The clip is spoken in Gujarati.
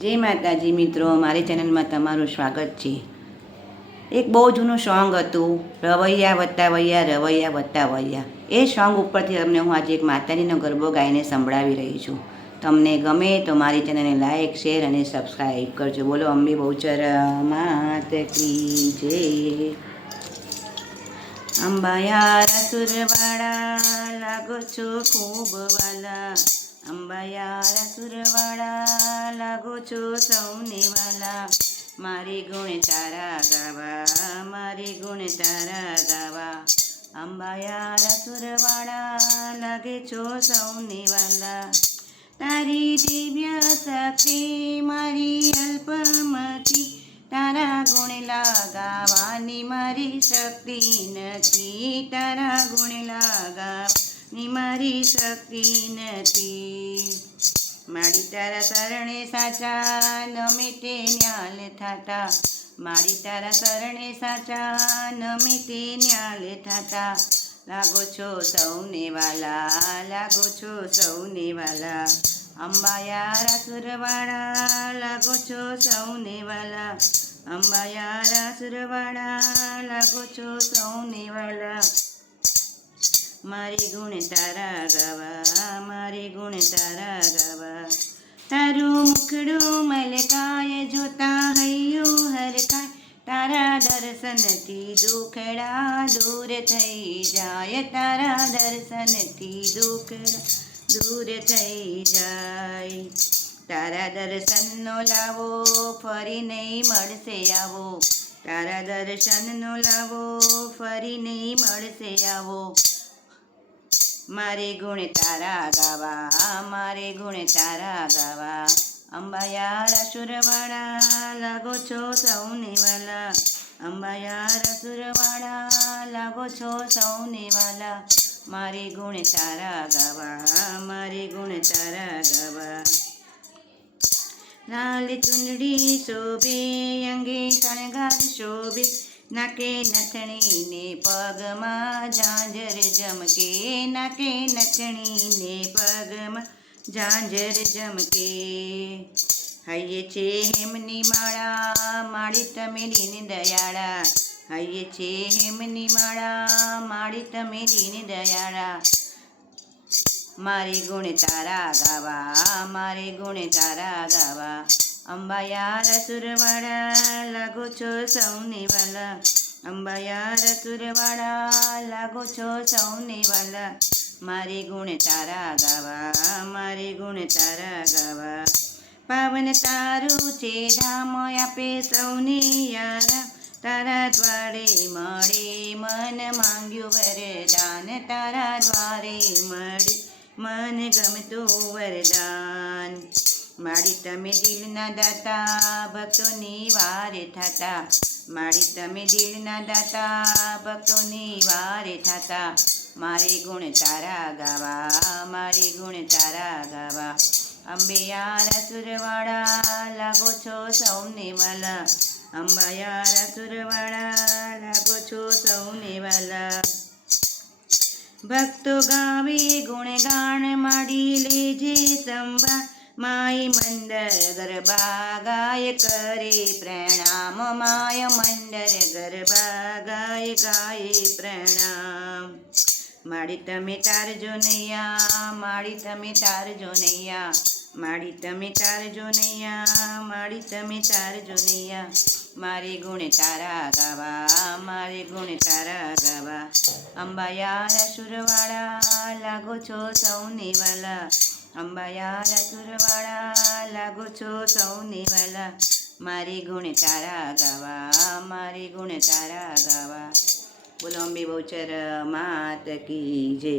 જય માતાજી મિત્રો, મારી ચેનલમાં તમારું સ્વાગત છે. એક બહુ જૂનું સોંગ હતું, રવૈયા વત્તા વૈયા, રવૈયા વત્તા વૈયા. એ સોંગ ઉપરથી તમને હું આજે એક માતાજીનો ગરબો ગાઈને સંભળાવી રહી છું. તમને ગમે તો મારી ચેનલને લાઇક શેર અને સબસ્ક્રાઈબ કરજો. બોલો, અંબે બહુચર, માત કી જય. અંબાયા સુરવાળા લાગો છો ખૂબ વાલા. અંબાયારા સુરવાળા લાગો છો સૌને વાલા મારી ગુણ તારા ગાવા મારી ગુણ તારા ગાવા અંબાયારા સુરવાળા લાગે છો સૌને વાલા તારી દિવ્ય શક્તિ મારી અલ્પમતી તારા ગુણ લાગાવાની મારી શક્તિ નથી તારા ગુણ લાગાવાની મારી શક્તિ નથી મારી તારા શરણે સાચા ન મીટે ન્યાલ થાતા મારી તારા શરણે સાચા ન મીટે ન્યાલ થાતા લાગો છો સૌને વાલા લાગો છો સૌને વાલા અંબાયારા સુરવાળા લાગો છો સૌને વાલા અંબાયારા સુરવાળા લાગો છો સૌને વાલા મારી ગુણ તારા ગાવા, મારી ગુણ તારા ગાવા. તારું મુખડું મલકાય, જોતા હૈયું હરખાય. તારા દર્શનથી દુખડા દૂર થઈ જાય, તારા દર્શનથી દુખડા દૂર થઈ જાય. તારા દર્શનનો લાવો ફરી નહીં મળશે આવો. તારા દર્શનનો લાવો ફરી નહીં મળશે આવો. મારે ગુણ તારા ગાવા, મારે ગુણ તારા ગાવા. અંબાયારા સુરવાળા લાગો છો સૌને વાલા. અંબાયારા સુરવાળા લાગો છો સૌને વાલા. મારે ગુણ તારા ગાવા, મારે ગુણ તારા ગાવા. લાલ ચુંદડી શોભે, અંગે શણગાર શોભે. નાકે નથણીને પગમાં ઝાંઝર જમકે, નાકે નથણીને પગમાં ઝાંઝર જમકે. હૈયે છે હેમની માળા, માળી તમે દીન દયાળા. હૈયે છે હેમની માળા, માળી તમે દીન દયાળા. મારે ગુણ તારા ગાવા, મારે ગુણ તારા ગાવા. અંબાયાર સુરવાળા લાગો છો સૌને વાલા અંબાયાર સુરવાળા લાગો છો સૌને વાલા મારે ગુણ તારા ગાવા મારે ગુણ તારા ગાવા પાવન તારું છે ધામ આપે સૌને યારા તારા દ્વારે મળે મન માંગ્યું વરદાન તારા દ્વારે મળે મન ગમતું વરદાન મારી તમે દિલના દાતા, ભક્તોની વારે થતા. મારી તમે દિલના દાતા, ભક્તોની વારે થતા. મારે ગુણ તારા ગાવા, મારે ગુણ તારા ગાવા. અંબેયારા સુરવાળા, લાગો છો સૌને વાલા. અંબાયા સુરવાળા, લાગો છો સૌને વાલા. ભક્તો ગાવે ગુણગાન માડી લેજે સંભા. માય મંદર ગરબા ગાય કરે પ્રણામ માય મંદર ગરબા ગાય ગાય પ્રણામ માડી તમે તારજો નૈયા માડી તમે તારજો નૈયા માડી તમે તારજો નૈયા માડી તમે તારજો નૈયા મારે ગુણ તારા ગાવા મારે ગુણ તારા ગાવા અંબાયા સુરવાળા લાગો છો સૌને વાલા અંબાયારા સુરવાળા લાગો છો સૌને વાલા. મારી ગુણ તારા ગાવા, મારી ગુણ તારા ગાવા. બોલો અંબી બહુચર માત કી જય